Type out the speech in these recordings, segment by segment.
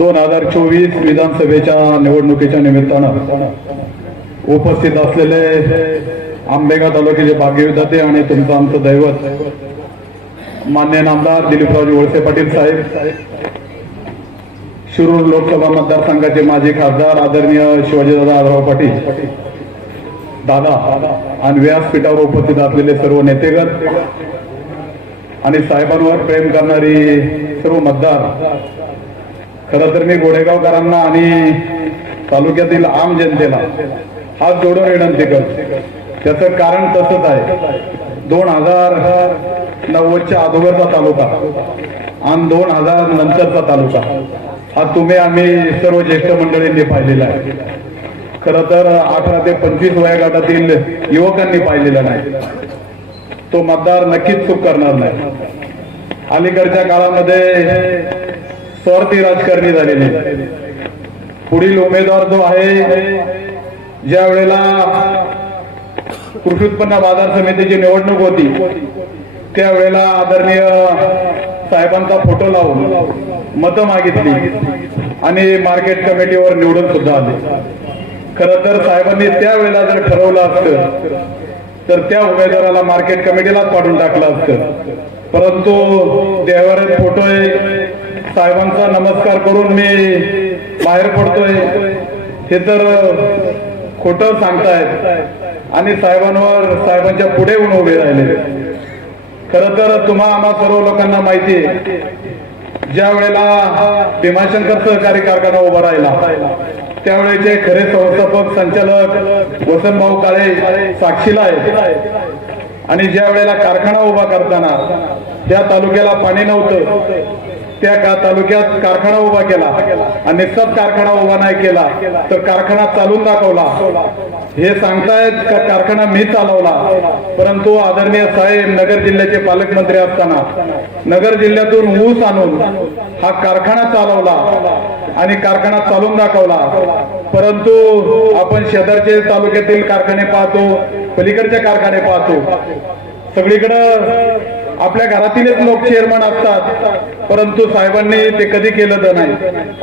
दोन हजार चोवीस विधानसभेच्या निवडणुकीच्या निमित्तानं उपस्थित असलेले आंबेगाव तालुक्याचे भाग्यविधाते आणि तुमचं आमचं दैवत मान्य नामदार दिलीपरावजी वळसे पाटील साहेब शिरूर लोकसभा मतदारसंघाचे माजी खासदार आदरणीय शिवाजीदादा आदराव पाटील दादा आणि व्यासपीठावर उपस्थित असलेले सर्व नेतेगण आणि साहेबांवर प्रेम करणारी सर्व मतदार खरं तर मी गोडेगावकरांना आणि तालुक्यातील आम जनतेला हात जोडून विनंती करतो. त्याचं कारण तसंच आहे. दोन हजार नव्वदच्या अगोदरचा तालुका आणि दोन हजार नंतरचा तालुका हा तुम्ही आम्ही सर्व ज्येष्ठ मंडळींनी पाहिलेला आहे. खरं तर अठरा ते पंचवीस वयोगटातील युवकांनी पाहिलेला नाही. तो मतदार नक्कीच चूक करणार नाही. अलीकडच्या काळामध्ये स्वार्थी राजकारणी झालेले. पुढील उमेदवार जो आहे ज्या वेळेला कृषी उत्पन्न बाजार समितीची निवडणूक होती त्यावेळेला आदरणीय साहेबांचा फोटो लावून मतं मागितली आणि मार्केट कमिटीवर निवडून सुद्धा आले. खर तर साहेबांनी त्यावेळेला जर ठरवलं असतं तर त्या उमेदवाराला मार्केट कमिटीलाच पाडून टाकलं असतं. परंतु देवाऱ्यात फोटो आहे साहेबांचा नमस्कार करून मी बाहेर पडतोय. हे तर खोटं सांगतायत. आणि साहेबांवर साहेबांच्या पुढे येऊन उभे राहिले. खरं तर तुम्हा आम्हा सर्व लोकांना माहिती आहे. ज्या वेळेला भीमाशंकर सहकारी कारखाना उभा राहिला त्यावेळेचे खरे संस्थापक संचालक वसंतभाऊ काळे साक्षीला आहेत. आणि ज्या वेळेला कारखाना उभा करताना त्या तालुक्याला पाणी नव्हतं त्या का तालुक्यात कारखाना उभा केला आणि सब कारखाना उभा नाही केला तर कारखाना चालून दाखवला. हे सांगतायत का कारखाना मी चालवला? परंतु आदरणीय साहेब नगर जिल्ह्याचे पालकमंत्री असताना नगर जिल्ह्यातून ऊस आणून हा कारखाना चालवला आणि कारखाना चालून दाखवला. परंतु आपण शेजारचे तालुक्यातील कारखाने पाहतो पलीकडचे कारखाने पाहतो. सगळीकडं आपल्या घरातीलच लोक चेअरमन असतात. परंतु साहेबांनी ते कधी केलं तर नाही.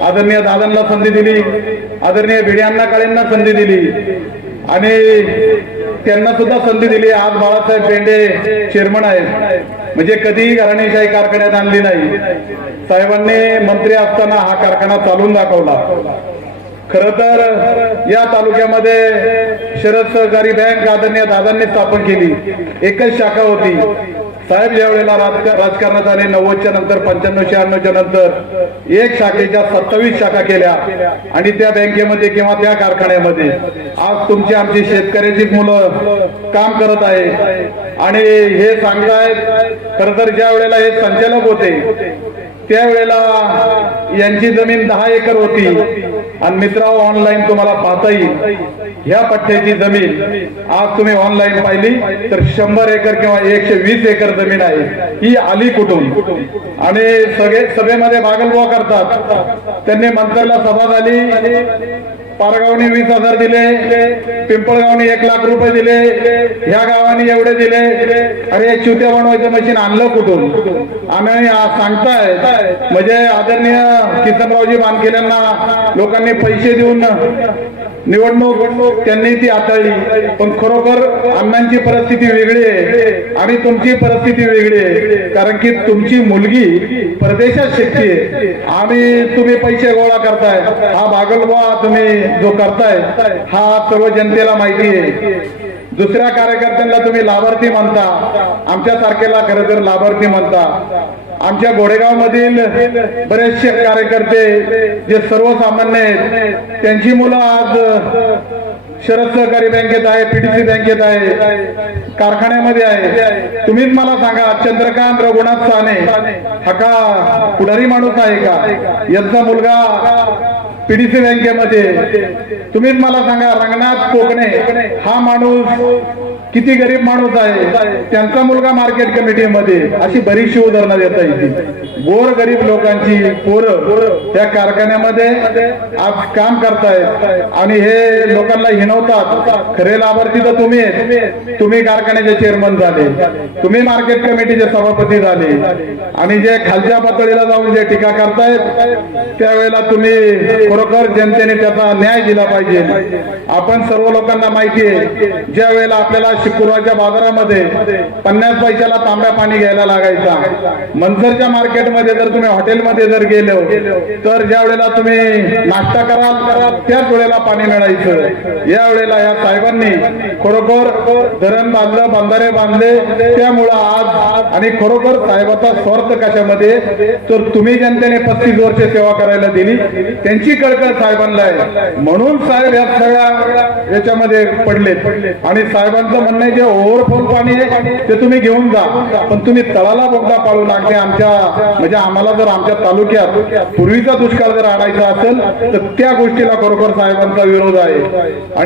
आदरणीय दादांना संधी दिली. आदरणीय भिड्यांना काळेंना संधी दिली. आणि त्यांना सुद्धा संधी दिली. आज बाळासाहेब पेंडे चेअरमन आहेत. म्हणजे कधीही घराणेशाही कारखान्यात आणली नाही. साहेबांनी मंत्री असताना हा कारखाना चालून दाखवला. खर तर या तालुक्यामध्ये शरद सहकारी बँक आदरणीय दादांनी स्थापन केली. एकच शाखा होती. साहेब यावेळेला राजकारणात आले नव्वदच्या नंतर पंच्याण्णव शहाण्णवच्या नंतर एक शाखेच्या सत्तावीस शाखा केल्या. आणि त्या बँकेमध्ये किंवा त्या कारखान्यामध्ये. आज तुमची आमची शेतकऱ्याची मुलं काम करत आहे. आणि हे सांगतायत खर तर ज्या वेळेला हे संचालक होते त्यावेळेला यांची जमीन दहा एकर होती. आणि मित्र ऑनलाईन तुम्हाला पाहता येईल. ह्या पट्ट्याची जमीन आज तुम्ही ऑनलाईन पाहिली तर शंभर एकर किंवा एकशे वीस एकर जमीन आहे. ही आली कुठून? आणि सगळे सभेमध्ये भागलबुवा करतात. त्यांनी मंत्र्याला सभा झाली. पारगावने वीस हजार दिले. पिंपळगावने एक लाख रुपये दिले. ह्या गावाने एवढे दिले. अरे चुत्या बनवायचं मशीन आणलं कुठून? आम्ही आज सांगताय. म्हणजे आदरणीय किसनरावजी मानकेल्यांना लोकांनी पैसे देऊन निवडणूक त्यांनी ती हाताळली. पण खरोखर अण्णांची परिस्थिती वेगळी आहे. आणि तुमची परिस्थिती वेगळी आहे. कारण की तुमची मुलगी परदेशात शिकते. आणि तुम्ही पैसे गोळा करताय. हा भागलबा तुम्ही जो करताय हा सर्व जनतेला माहिती आहे. दुसऱ्या कार्यकर्त्यांना तुम्ही लाभार्थी म्हणता. आमच्या तारखेला खरं तर लाभार्थी म्हणता. आमच्या गोडेगाव मधील बरेचसे कार्यकर्ते जे सर्वसामान्य आहेत त्यांची मुलं आज शरद सहकारी बँकेत आहे पीडीसी बँकेत आहे कारखान्यामध्ये आहे. तुम्हीच मला सांगा चंद्रकांत रघुनाथ साने हा का पुढारी माणूस आहे का? यांचा मुलगा पीडीसी बँकेमध्ये. तुम्हीच मला सांगा रंगनाथ कोकणे हा माणूस किती गरीब माणूस आहे त्यांचा मुलगा मार्केट कमिटीमध्ये अशी बरीचशी उदाहरणं देता येतील. गोर गरीब लोकांची पोरं त्या कारखान्यामध्ये आज काम करतायत आणि हे लोकांना हिनवतात. खरे लाभार्थी तर तुम्ही तुम्ही कारखान्याचे चेअरमन झाले. तुम्ही मार्केट कमिटीचे सभापती झाले. आणि जे खालच्या पातळीला जाऊन जे टीका करतायत त्यावेळेला तुम्ही खरोखर जनतेने त्याचा न्याय दिला पाहिजे. आपण सर्व लोकांना माहिती आहे ज्या वेळेला आपल्याला शुक्रवारच्या बाजारामध्ये पन्नास पैशाला तांब्या पाणी घ्यायला लागायचा मनसरच्या मार्केटमध्ये जर तुम्ही हॉटेलमध्ये जर गेलो हो, तर ज्या वेळेला तुम्ही नाश्ता कराल त्याच वेळेला पाणी मिळायचं. या वेळेला या साहेबांनी खरोखर धरण बांधलं बंधारे बांधले त्यामुळं आज आणि खरोखर साहेबाचा स्वार्थ कशामध्ये? तर तुम्ही जनतेने पस्तीस वर्ष सेवा करायला दिली. त्यांची कळकळ साहेबांना आहे. म्हणून साहेब या सगळ्या याच्यामध्ये पडले. आणि साहेबांचं म्हणणं आहे जे ओव्हरफोल पाणी आहे ते तुम्ही घेऊन जा. पण तुम्ही तळाला बोगदा पाळू लागले आमच्या म्हणजे आम्हाला जर आमच्या तालुक्यात पूर्वीचा दुष्काळ जर आणायचा असेल तर त्या गोष्टीला खरोखर साहेबांचा विरोध आहे.